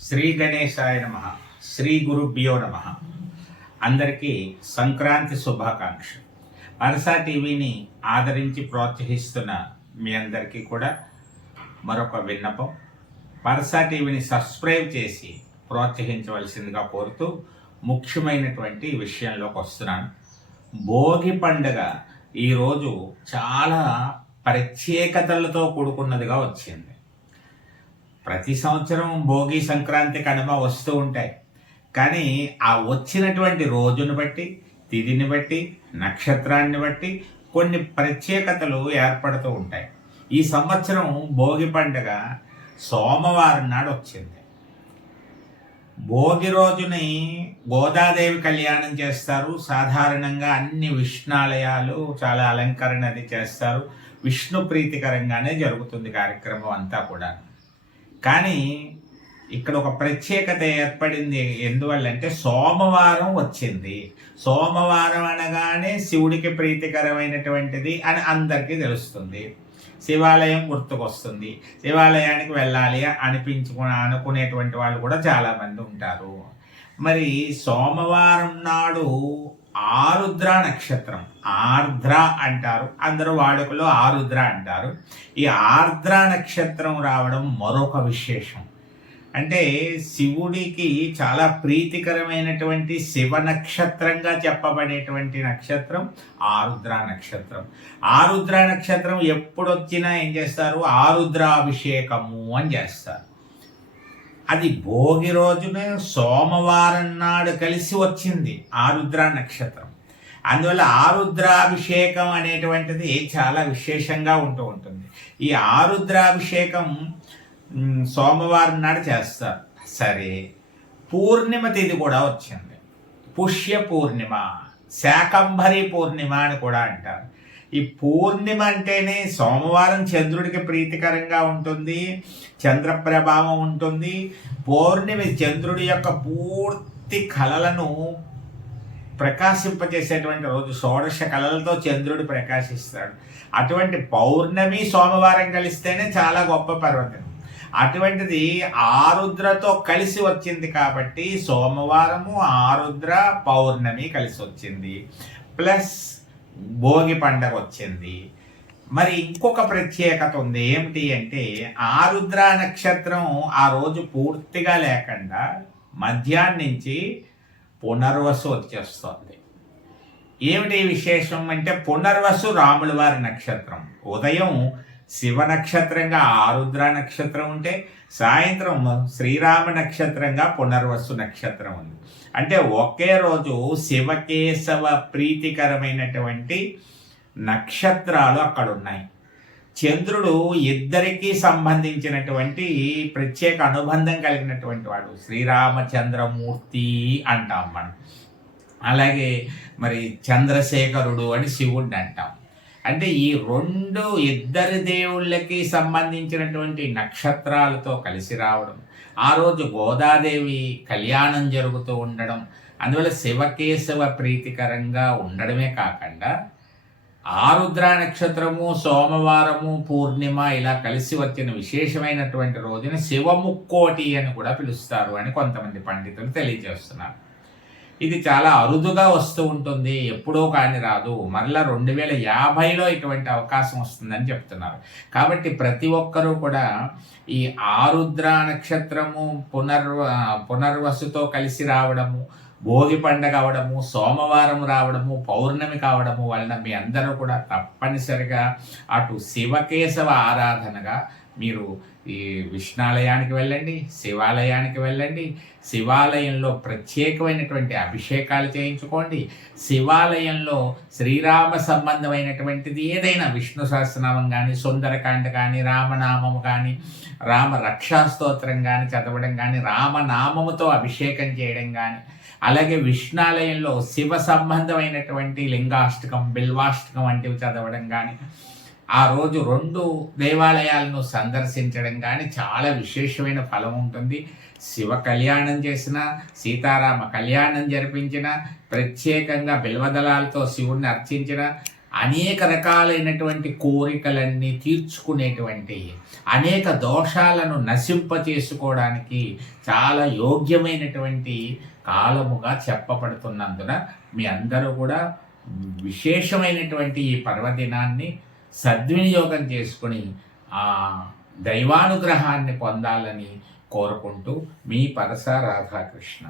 శ్రీ గణేశాయ నమ. శ్రీ గురుభ్యో నమ. అందరికీ సంక్రాంతి శుభాకాంక్ష పరసా టీవీని ఆదరించి ప్రోత్సహిస్తున్న మీ అందరికీ కూడా మరొక విన్నపం. పరసా టీవీని సబ్స్క్రైబ్ చేసి ప్రోత్సహించవలసిందిగా కోరుతూ ముఖ్యమైనటువంటి విషయంలోకి వస్తున్నాను. భోగి పండుగ ఈరోజు చాలా ప్రత్యేకతలతో కూడుకున్నదిగా వచ్చింది. ప్రతి సంవత్సరం భోగి సంక్రాంతి కనుమ వస్తూ ఉంటాయి. కానీ ఆ వచ్చినటువంటి రోజును బట్టి తిథిని బట్టి నక్షత్రాన్ని బట్టి కొన్ని ప్రత్యేకతలు ఏర్పడుతూ ఉంటాయి. ఈ సంవత్సరం భోగి పండుగ సోమవారం నాడు వచ్చింది. భోగి రోజుని గోదాదేవి కళ్యాణం చేస్తారు. సాధారణంగా అన్ని విష్ణాలయాలు చాలా అలంకరణ అది చేస్తారు. విష్ణు ప్రీతికరంగానే జరుగుతుంది కార్యక్రమం అంతా కూడా కానీ ఇక్కడ ఒక ప్రత్యేకత ఏర్పడింది ఎందువల్లంటే సోమవారం వచ్చింది. సోమవారం అనగానే శివుడికి ప్రీతికరమైనటువంటిది అని అందరికీ తెలుస్తుంది. శివాలయం గుర్తుకొస్తుంది. శివాలయానికి వెళ్ళాలి అనిపించుకుని అనుకునేటువంటి వాళ్ళు కూడా చాలామంది ఉంటారు. మరి సోమవారం నాడు ఆరుద్ర నక్షత్రం ఆర్ద్ర అంటారు. అందరూ వాడుకలో ఆరుద్ర అంటారు. ఈ ఆర్ద్ర నక్షత్రం రావడం మరొక విశేషం. అంటే శివుడికి చాలా ప్రీతికరమైనటువంటి శివ నక్షత్రంగా చెప్పబడేటువంటి నక్షత్రం ఆరుద్ర నక్షత్రం. ఆరుద్ర నక్షత్రం ఎప్పుడు వచ్చినా ఏం చేస్తారు? ఆరుద్రాభిషేకము అని చేస్తారు. అది భోగి రోజున సోమవారం నాడు కలిసి వచ్చింది ఆరుద్ర నక్షత్రం. అందువల్ల ఆరుద్రాభిషేకం అనేటువంటిది చాలా విశేషంగా ఉంటూ ఉంటుంది. ఈ ఆరుద్రాభిషేకం సోమవారం నాడు చేస్తారు సరే. పూర్ణిమ తిథి కూడా వచ్చింది. పుష్య పూర్ణిమ శాకంభరి పూర్ణిమ అని కూడా అంటారు. ఈ పూర్ణిమ అంటేనే సోమవారం చంద్రుడికి ప్రీతికరంగా ఉంటుంది చంద్ర ప్రభావం ఉంటుంది. పౌర్ణిమి చంద్రుడి యొక్క పూర్తి కళలను ప్రకాశింపజేసేటువంటి రోజు షోడశ కళలతో చంద్రుడు ప్రకాశిస్తాడు. అటువంటి పౌర్ణమి సోమవారం కలిస్తేనే చాలా గొప్ప పర్వతం అటువంటిది ఆరుద్రతో కలిసి వచ్చింది కాబట్టి సోమవారము ఆరుద్ర పౌర్ణమి కలిసి వచ్చింది. ప్లస్ భోగి పండగ వచ్చింది. మరి ఇంకొక ప్రత్యేకత ఉంది. ఏమిటి అంటే ఆరుద్ర నక్షత్రం ఆ రోజు పూర్తిగా లేకుండా మధ్యాహ్నం నుంచి పునర్వసు వచ్చేస్తుంది. ఏమిటి విశేషం అంటే పునర్వసు రాముల వారి నక్షత్రం. ఉదయం శివ నక్షత్రంగా ఆరుద్ర నక్షత్రం ఉంటే సాయంత్రం శ్రీరామ నక్షత్రంగా పునర్వసు నక్షత్రం ఉంది. అంటే ఒకే రోజు శివకేశవ ప్రీతికరమైనటువంటి నక్షత్రాలు అక్కడ ఉన్నాయి చంద్రుడు ఇద్దరికీ సంబంధించినటువంటి ప్రత్యేక అనుబంధం కలిగినటువంటి వాడు. శ్రీరామచంద్రమూర్తి అంటాం మనం. అలాగే మరి చంద్రశేఖరుడు అని శివుడిని అంటాం. అంటే ఈ రెండు ఇద్దరి దేవుళ్ళకి సంబంధించినటువంటి నక్షత్రాలతో కలిసి రావడం ఆ రోజు గోదాదేవి కళ్యాణం జరుగుతూ ఉండడం అందువల్ల శివకేశవ ప్రీతికరంగా ఉండడమే కాకుండా ఆరుద్ర నక్షత్రము సోమవారము పూర్ణిమ ఇలా కలిసి వచ్చిన విశేషమైనటువంటి రోజున శివముక్కోటి అని కూడా పిలుస్తారు అని కొంతమంది పండితులు తెలియజేస్తున్నారు. ఇది చాలా అరుదుగా వస్తూ ఉంటుంది. ఎప్పుడో కానీ రాదు. మరలా రెండు వేల యాభైలో ఇటువంటి అవకాశం వస్తుందని చెప్తున్నారు. కాబట్టి ప్రతి ఒక్కరూ కూడా ఈ ఆరుద్ర నక్షత్రము పునర్వ పునర్వసుతో కలిసి రావడము భోగి పండగ అవడము సోమవారం రావడము పౌర్ణమి కావడము వలన మీ అందరూ కూడా తప్పనిసరిగా అటు శివకేశవ ఆరాధనగా మీరు ఈ విష్ణాలయానికి వెళ్ళండి శివాలయానికి వెళ్ళండి శివాలయంలో ప్రత్యేకమైనటువంటి అభిషేకాలు చేయించుకోండి. శివాలయంలో శ్రీరామ సంబంధమైనటువంటిది ఏదైనా విష్ణు సహస్రనామం కానీ సుందరకాండ కానీ రామనామం కానీ రామ రక్షాస్తోత్రం కానీ చదవడం కానీ రామనామముతో అభిషేకం చేయడం కానీ అలాగే విష్ణాలయంలో శివ సంబంధమైనటువంటి లింగాష్టకం బిల్వాష్టకం వంటివి చదవడం కానీ ఆ రోజు రెండు దేవాలయాలను సందర్శించడం కానీ చాలా విశేషమైన ఫలం ఉంటుంది. శివ కళ్యాణం చేసిన సీతారామ కళ్యాణం జరిపించిన ప్రత్యేకంగా బిల్వదళాలతో శివుణ్ణి అర్చించిన అనేక రకాలైనటువంటి కోరికలన్నీ తీర్చుకునేటువంటి అనేక దోషాలను నశింప చేసుకోవడానికి చాలా యోగ్యమైనటువంటి కాలముగా చెప్పబడుతున్నందున మీ అందరూ కూడా విశేషమైనటువంటి ఈ పర్వదినాన్ని సద్వినియోగం చేసుకుని ఆ దైవానుగ్రహాన్ని పొందాలని కోరుకుంటూ మీ పరస రాధాకృష్ణ.